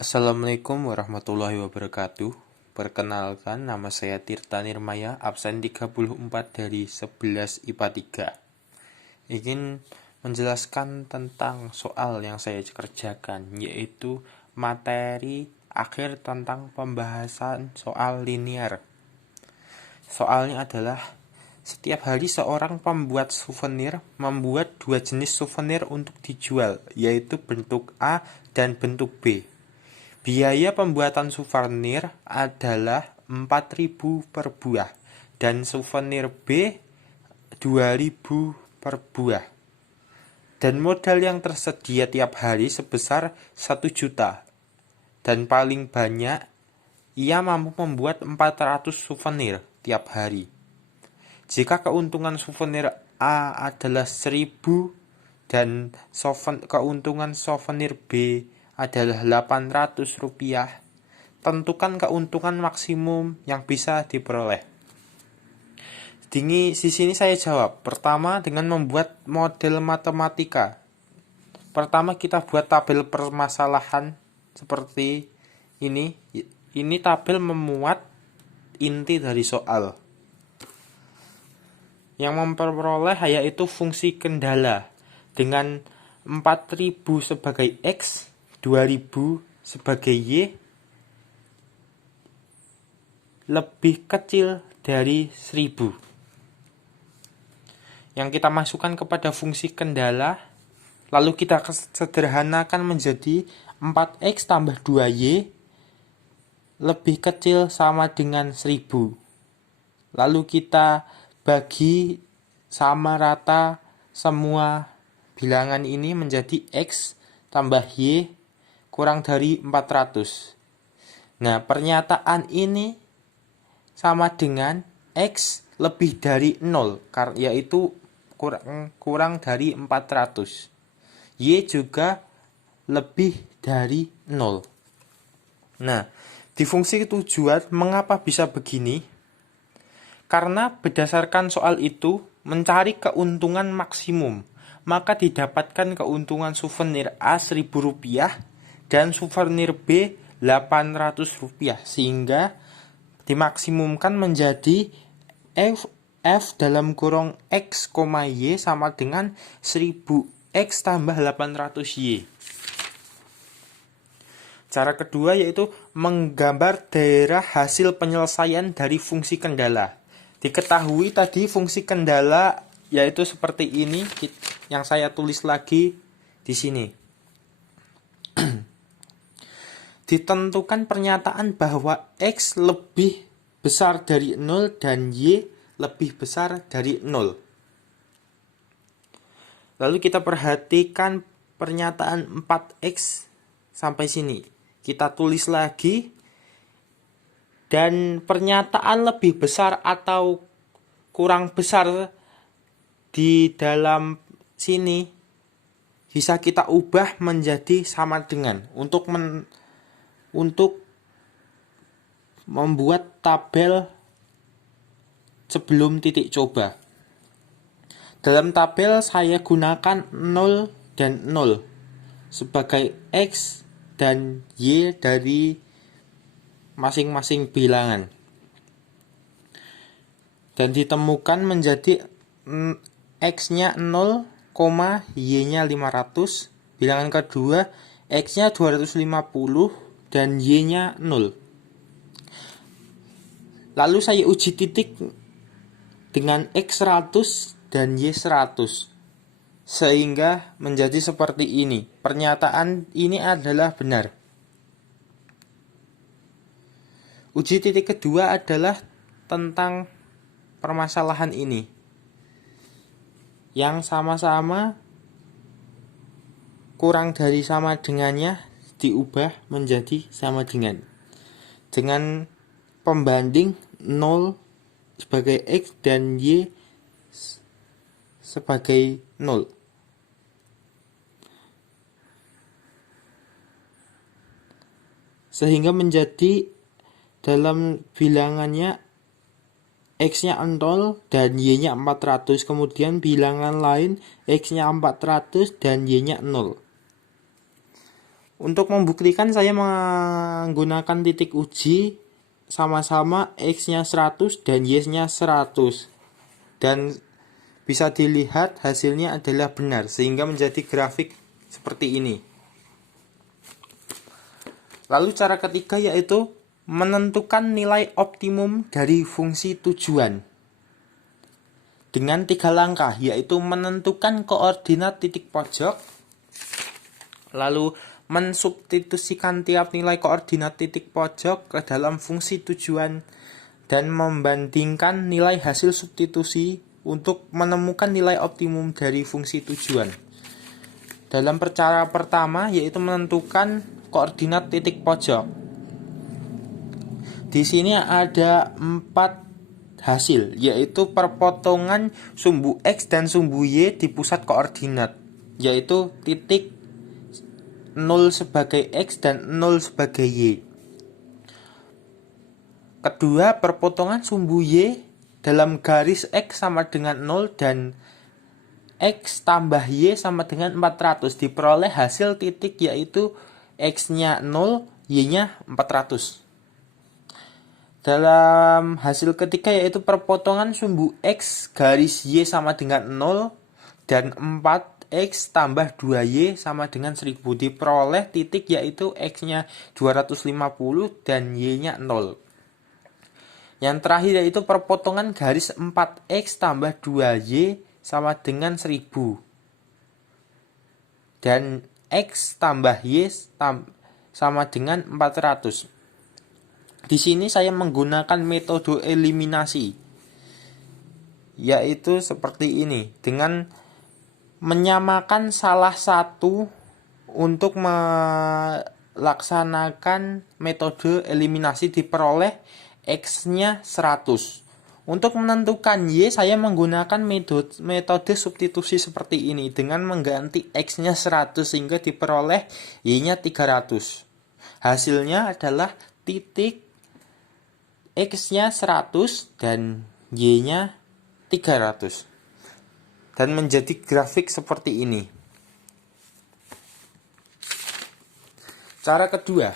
Assalamualaikum warahmatullahi wabarakatuh. Perkenalkan, nama saya Tirta Nirmaya, absen 34 dari 11 IPA 3. Ingin menjelaskan tentang soal yang saya kerjakan, yaitu materi akhir tentang pembahasan soal linear. Soalnya adalah setiap hari seorang pembuat souvenir membuat dua jenis souvenir untuk dijual, yaitu bentuk A dan bentuk B. Biaya pembuatan souvenir adalah 4.000 per buah dan souvenir B 2.000 per buah. Dan modal yang tersedia tiap hari sebesar 1 juta. Dan paling banyak ia mampu membuat 400 souvenir tiap hari. Jika keuntungan souvenir A adalah 1.000 dan keuntungan souvenir B adalah 800 rupiah, tentukan keuntungan maksimum yang bisa diperoleh. Di sini saya jawab. Pertama, dengan membuat model matematika. Pertama, kita buat tabel permasalahan seperti ini. Ini tabel memuat inti dari soal. Yang memperoleh yaitu fungsi kendala dengan 4.000 sebagai X, 2.000 sebagai Y, lebih kecil dari 1.000. Yang kita masukkan kepada fungsi kendala, lalu kita sederhanakan menjadi 4X tambah 2Y lebih kecil sama dengan 1.000. Lalu kita bagi sama rata semua bilangan ini menjadi X tambah Y kurang dari 400. Nah, pernyataan ini sama dengan X lebih dari 0, yaitu kurang dari 400. Y juga lebih dari 0. Nah, di fungsi tujuan mengapa bisa begini? Karena berdasarkan soal itu mencari keuntungan maksimum, maka didapatkan keuntungan souvenir A 1.000 rupiah dan souvenir B 800 rupiah, sehingga dimaksimumkan menjadi F dalam kurung X, Y sama dengan 1.000X tambah 800Y. Cara kedua yaitu menggambar daerah hasil penyelesaian dari fungsi kendala. Diketahui tadi fungsi kendala yaitu seperti ini yang saya tulis lagi di sini. Ditentukan pernyataan bahwa X lebih besar dari 0 dan Y lebih besar dari 0. Lalu kita perhatikan pernyataan 4X sampai sini. Kita tulis lagi. Dan pernyataan lebih besar atau kurang besar di dalam sini bisa kita ubah menjadi sama dengan untuk membuat tabel sebelum titik coba. Dalam tabel saya gunakan 0 dan 0 sebagai X dan Y dari masing-masing bilangan. Dan ditemukan menjadi X-nya 0, Y-nya 500. Bilangan kedua, X-nya 250 dan Y-nya 0. Lalu saya uji titik dengan X 100 dan Y 100. Sehingga menjadi seperti ini. Pernyataan ini adalah benar. Uji titik kedua adalah tentang permasalahan ini, yang sama-sama kurang dari sama dengannya diubah menjadi sama dengan pembanding 0 sebagai X dan Y sebagai 0. Sehingga menjadi dalam bilangannya X-nya 0 dan Y-nya 400. Kemudian bilangan lain X-nya 400 dan Y-nya 0. Untuk membuktikan saya menggunakan titik uji sama-sama X-nya 100 dan Y-nya 100. Dan bisa dilihat hasilnya adalah benar sehingga menjadi grafik seperti ini. Lalu cara ketiga yaitu menentukan nilai optimum dari fungsi tujuan dengan 3 langkah, yaitu menentukan koordinat titik pojok, lalu mensubstitusikan tiap nilai koordinat titik pojok ke dalam fungsi tujuan, dan membandingkan nilai hasil substitusi untuk menemukan nilai optimum dari fungsi tujuan. Dalam cara pertama yaitu menentukan koordinat titik pojok. Di sini ada 4 hasil, yaitu perpotongan sumbu X dan sumbu Y di pusat koordinat, yaitu titik 0 sebagai X dan 0 sebagai Y. Kedua, perpotongan sumbu Y dalam garis X sama dengan 0 dan X tambah Y sama dengan 400. Diperoleh hasil titik yaitu X-nya 0, Y-nya 400. Dalam hasil ketiga yaitu perpotongan sumbu X garis Y sama dengan 0 dan 4X tambah 2Y sama dengan 1000. Diperoleh titik yaitu X-nya 250 dan Y-nya 0. Yang terakhir yaitu perpotongan garis 4X tambah 2Y sama dengan 1000. Dan X tambah Y sama dengan 400. Di sini saya menggunakan metode eliminasi, yaitu seperti ini, dengan menyamakan salah satu untuk melaksanakan metode eliminasi diperoleh X-nya 100. Untuk menentukan Y saya menggunakan metode substitusi seperti ini dengan mengganti X-nya 100 sehingga diperoleh Y-nya 300. Hasilnya adalah titik X-nya 100 dan Y-nya 300. Dan menjadi grafik seperti ini. Cara kedua,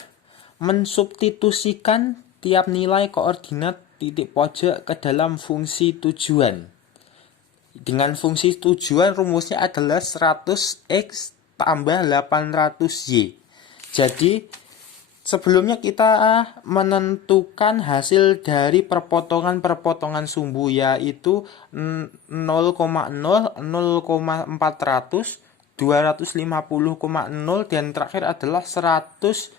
mensubstitusikan tiap nilai koordinat titik pojok ke dalam fungsi tujuan. Dengan fungsi tujuan rumusnya adalah 100X tambah 800Y. Jadi sebelumnya kita menentukan hasil dari perpotongan-perpotongan sumbu yaitu 0,0, 0,400, 250,0 dan terakhir adalah 100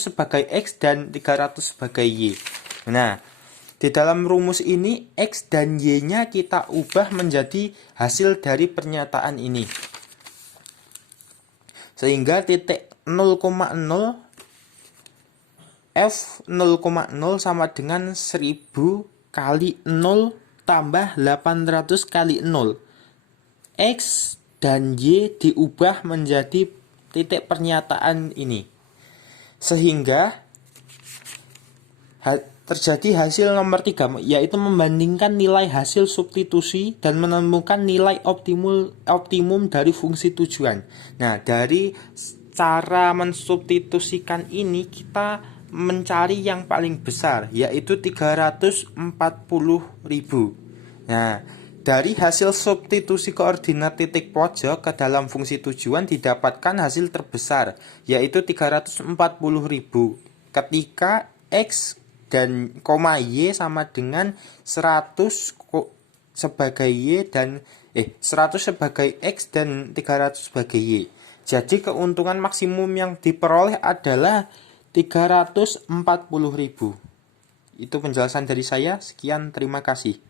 sebagai X dan 300 sebagai Y. Nah, di dalam rumus ini X dan Y-nya kita ubah menjadi hasil dari pernyataan ini. Sehingga titik 0,0 F 0,0 sama dengan 1000 kali 0 tambah 800 kali 0. X dan Y diubah menjadi titik pernyataan ini. Sehingga terjadi hasil nomor 3, yaitu membandingkan nilai hasil substitusi dan menemukan nilai optimum dari fungsi tujuan. Nah, dari cara mensubstitusikan ini kita mencari yang paling besar, yaitu 340.000. Nah, dari hasil substitusi koordinat titik pojok ke dalam fungsi tujuan didapatkan hasil terbesar, yaitu 340.000. Ketika X dan Y sama dengan 100 sebagai Y dan 100 sebagai X dan 300 sebagai Y. Jadi keuntungan maksimum yang diperoleh adalah 340.000. Itu penjelasan dari saya. Sekian, terima kasih.